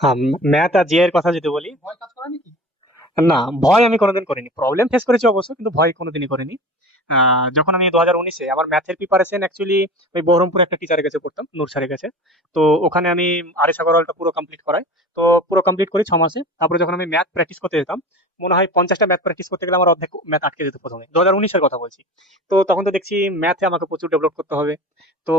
হ্যাঁ, ম্যাথ আর জি এর কথা যদি বলি, ভয় কাজ করে নাকি? না, ভয় আমি কোনোদিন করিনি। প্রবলেম ফেস করেছি অবশ্য, কিন্তু ভয় কোনোদিনই করিনি। যখন আমি 2019-এ আমার ম্যাথের প্রিপারেশন অ্যাকচুয়ালি ওই বহরমপুরে একটা টিচারের কাছে পড়তাম, নূর স্যারের কাছে। তো ওখানে আমি আরিস আগরওয়ালটা পুরো কমপ্লিট করাই। তো পুরো কমপ্লিট করি 6 মাসে। তারপরে যখন আমি ম্যাথ প্র্যাকটিস করতে যেতাম, মনে হয় 50টা ম্যাথ প্র্যাকটিস করতে গেলে আমার অর্ধেক ম্যাথ আটকে যেত প্রথমে, 2019-এর কথা বলছি। তো তখন তো দেখছি ম্যাথে আমাকে প্রচুর ডেভেলপ করতে হবে। তো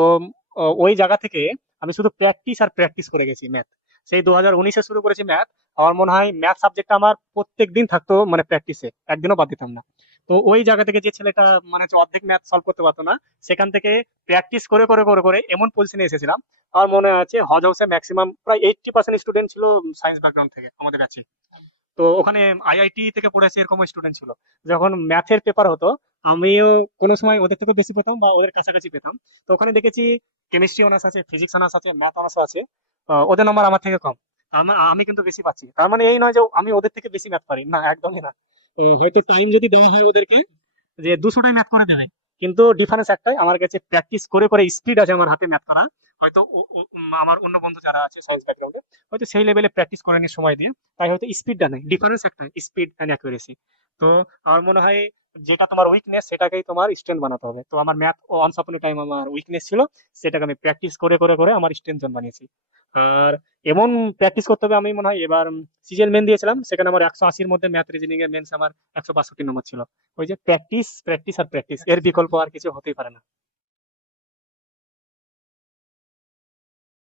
ওই জায়গা থেকে আমি শুধু প্র্যাকটিস আর প্র্যাকটিস করে গেছি ম্যাথ। সেই 2019-এ শুরু করেছি ম্যাথ। আমার মনে হয় ম্যাথ সাবজেক্ট আমার প্রত্যেক দিন থাকতো, মানে প্র্যাকটিসে একদিনও বাদ দিতাম না। তো ওই জায়গা থেকে যে ছেলেটা মানে হচ্ছে অর্ধেক ম্যাথ সলভ করতে পারতো না, সেখান থেকে প্র্যাকটিস করে করে করে করে এমন পজিশনে এসেছিলাম। আমার মনে আছে হজ হাউসে ম্যাক্সিমাম প্রায় 80% স্টুডেন্ট ছিল সায়েন্স ব্যাকগ্রাউন্ড থেকে আমাদের ব্যাচে। তো ওখানে আইআইটি থেকে পড়েছে এরকম স্টুডেন্ট ছিল। যখন ম্যাথের পেপার হতো, আমিও কোনো সময় ওদের থেকে বেশি পেতাম বা ওদের কাছাকাছি পেতাম। তো ওখানে দেখেছি কেমিস্ট্রি অনার্স আছে, ফিজিক্স অনার্স আছে, ম্যাথ অনার্স আছে। ওদের নাম্বার আমার থেকে কম। আমি কিন্তু বেশি পাচ্ছি। তার মানে এই নয় যে আমি ওদের থেকে বেশি ম্যাথ পারি, না, একদমই না। হয়তো টাইম যদি দেওয়া হয় ওদেরকে যে 200টাই ম্যাথ করে দেবে, কিন্তু ডিফারেন্স একটাই, আমার কাছে প্র্যাকটিস করে করে স্পিড আছে আমার হাতে ম্যাথ করা। হয়তো আমার অন্য বন্ধু যারা আছে সায়েন্স ব্যাকগ্রাউন্ডে, হয়তো সেই লেভেলে প্র্যাকটিস করে নি সময় দিয়ে, তাই হয়তো স্পিডটা নেই, ডিফারেন্স একটাই, স্পিড এন্ড অ্যাকুরেসি। তো আমার মনে হয় যেটা তোমার উইকনেস সেটাকেই তোমার স্ট্রেংথ বানাতে হবে। তো আমার ম্যাথ অনস আপন টাইম আমার উইকনেস ছিল, সেটাকে আমি প্র্যাকটিস করে করে করে আমার স্ট্রেংথ জন বানিয়েছি। আর এমন প্র্যাকটিস করতে হবে, আমি মনে হয় এবার সিজিএল মেন দিয়েছিলাম, সেখানে আমার 180-র মধ্যে ম্যাথ রিজনিং এর মেন্স আমার 162 নম্বর ছিল। ওই যে প্র্যাকটিস প্র্যাকটিস আর প্র্যাকটিস, এর বিকল্প আর কিছু হতেই পারে না।